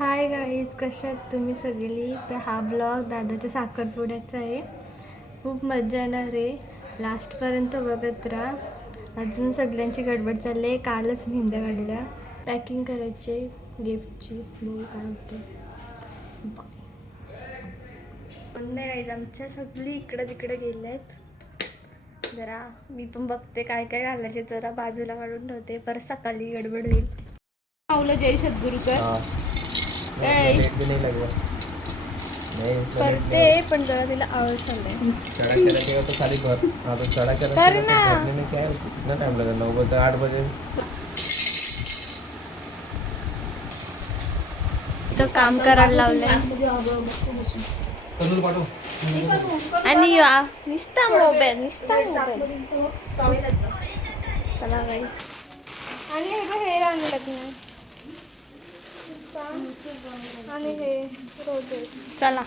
Hi guys, कशात तुम्ही सगळी. तर हा ब्लॉग दादाच्या साखरपुड्याचा आहे. खूप मजा येणार आहे. लास्टपर्यंत बघत राहा. अजून सगळ्यांची गडबड चालली आहे. कालच मेहंद्या काढल्या, पॅकिंग करायचे गिफ्टची. बघू काय होते. पण नाही गाईज, आमच्या सगळी इकडं तिकडे गेले आहेत. जरा मी पण बघते काय काय घालायचे, जरा बाजूला काढून ठेवते, परत सकाळी गडबड होईल. पावलं जय सद्गुरूचं करते, पण जरा तिला आवड चाललंय. कर ना. कितना टाइम लगा? 9 बजे 8 बजे तर काम करायला लावलंय. आणि निस्ता मोबाईल चला बाई. आणि हे आणलं लग्न आणि हे रोजेस. चला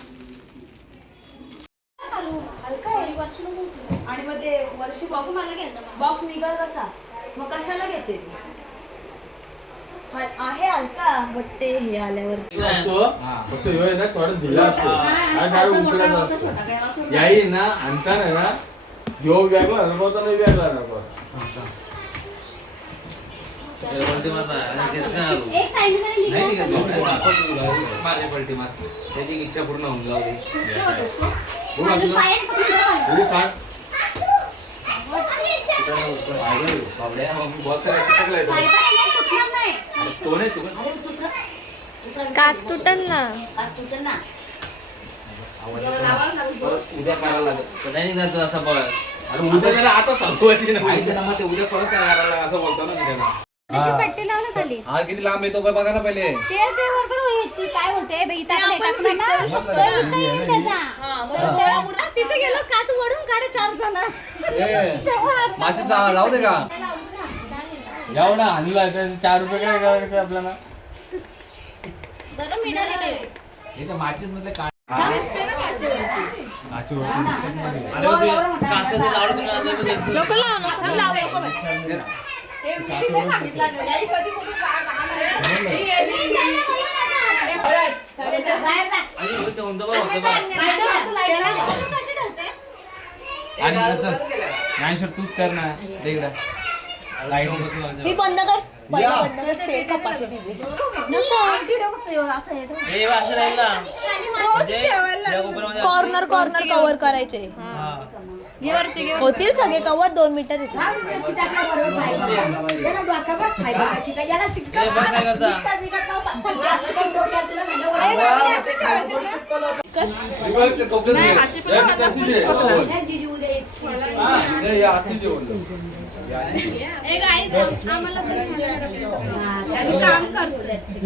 आणि मग ते वर्षी बॉक्स निघाल कसा, मग कशाला घेते? आहे अलका, बट ते हे आल्यावर फक्त ना थोडं दिला असतो याही ना आणताना ना यो वेगळा नकोचा नाही वेगळा नको. त्याची इच्छा पूर्ण होऊन जाऊ दे. काच तुटल ना. उद्या करायला लागेल नाही निघाल असं बघ. अरे उद्या त्याला आता सांगू मग ते उद्या परत करायला लागला असं बोलतो ना मी त्याला. पट्टी लाव ना खाली. हा किती लांब येतो बघा ना पहिले. ते बरोबर होईल. काय होते बाई, तिथे गेलो काच वडून काढे 4 जण. माझे लावू दे का एवढा आणला 4 रुपये काय आपल्याला बरं मिळाले. हे तर माचीस मधले काय नको लाव. आणि तूच कर ना लाईट ही बंद कर, बंद कर. सेल कपाची दिली कॉर्नर कव्हर करायचे होतील सगळे कव्हर 2 मीटर येतील. काम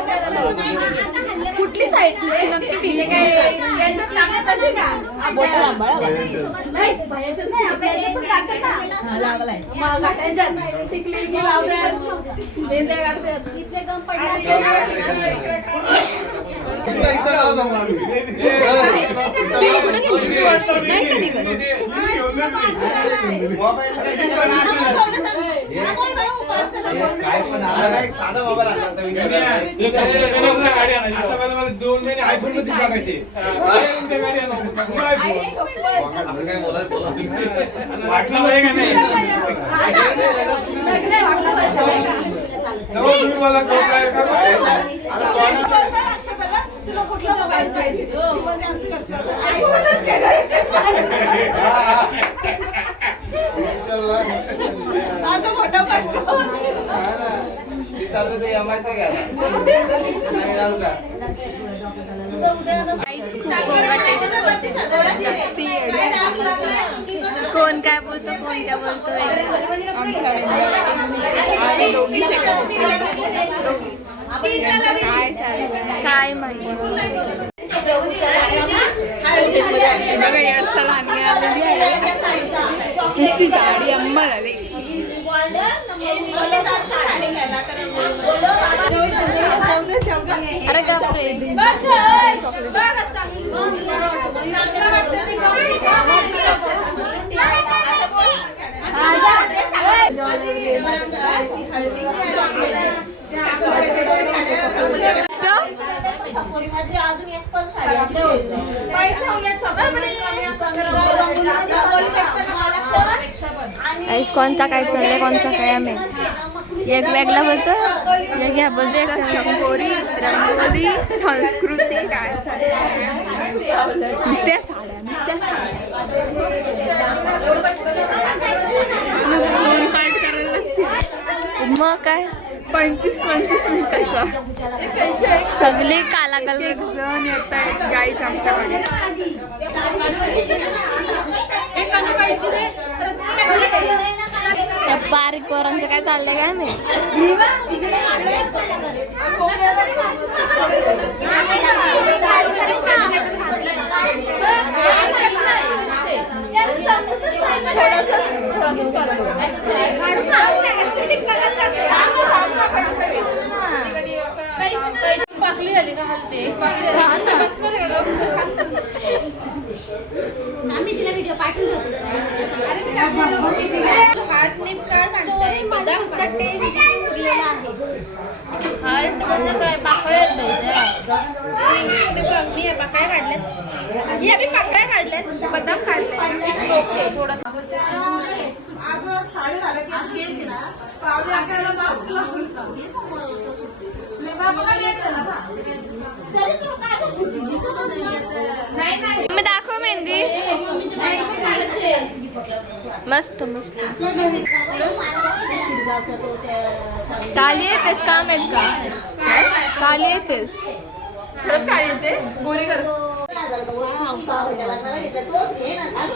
करतो कुठली साईड साधा बाबा लागला 2 महिने आयफोन मध्ये बघायचे. तुम्ही मला तुला कुठला मोबाईल पाहिजे? आता मोठा कोण काय बोलतो कोण काय बोलतो काय माहिती अरे गप्रे अजून एक पण साडी आईस कोणता काय चाललंय कोणता काय आम्ही एक वेगळा बोलतो एक ह्या बोलतो एक रंगोली संस्कृती काय नुसत्या साड्या मग काय 25 मिनिटाचा सगळे काला एक कलर जण येत आहेत गाईच आमच्याकडे त्या बारीक पोरांचं काय चाललंय काय माहिती पाकली झाली का हलते आम्ही तिला व्हिडिओ पाठवून हार्ट नेम कार्ड आणलंय बदाम हार्ट म्हणजे काय पाकळ्या मी पाकळ्या काढल्यात या मी पाकळ्या काढल्यात बदाम काढले ओके थोडासा मी दाखव मेहंदी मस्त मस्त काली येतेस का माहित का काली येतेस खरंच काय येते गोरी कर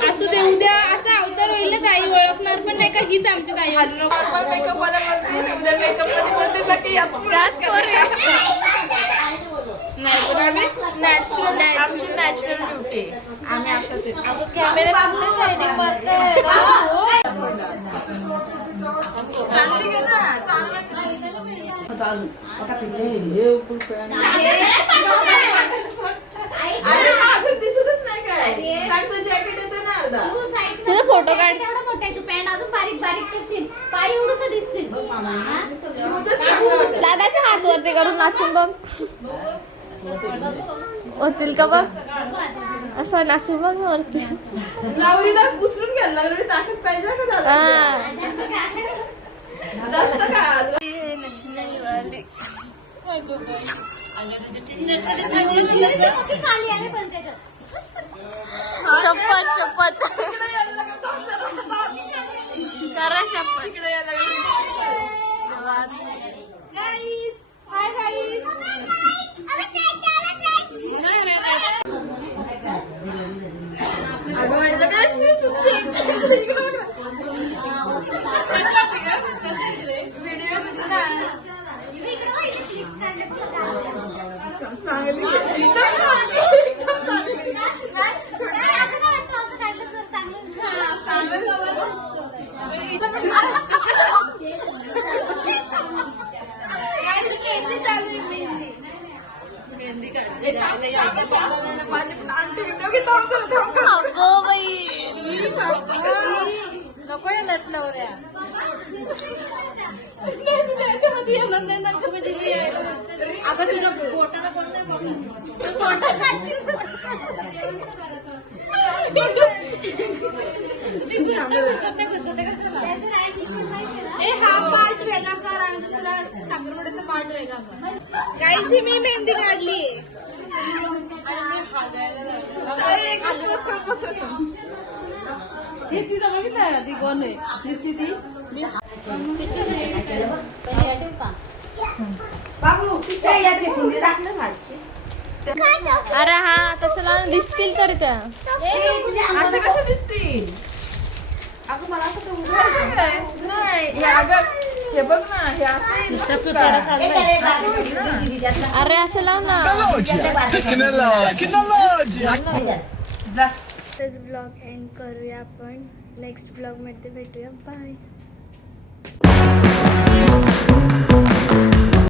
असू दे उद्या असा अवतार होईल ना ताई ओळखणार पण नाही का हीच आमची ताई मेकअप उद्या मेकअप मध्ये बाकी याच नॅचरल आमची नॅचरल ब्युटी आम्ही अशाच आहेत कॅमेरा कुठे शायनिंग मारते चांगली गे ना अरे मागून दिसतच नाही काय तो जॅकेट येतो ना अर्धा तुझा फोटो काढ एवढं मोठं आहे तू पॅन्ट अजून बारीक बारीक करशील पाय एवढंसं दिसतील बघ मामा दादाच्या हात वरती करून नाचून बघ होतील का बघ असं नाचून बघ ना वरती लावरीला उचलून घ्यायला लागली ताकद पाहिजे का दादा जास्त का खाली आहे पण त्याच्यात शपथ शपथ करा शपथ हाय गाईस अगो बाई नको आहे नट नवऱ्या अगं तुझ्या बोटाला पण नाही हा पार्ट वेगळा कर आणि दुसरा साखरपुड्याचा पार्ट वेगळा कर गाईस मी मेहंदी काढली ती कोण आहे दिसती ती अरे हा तसं लावून दिसतील तर त्या अशा कशा दिसतील अगं मला असं नाही अगं हे बघ ना हे असं अरे असं लाव ना ब्लॉग एंड करूया आपण नेक्स्ट ब्लॉगमध्ये भेटूया बाय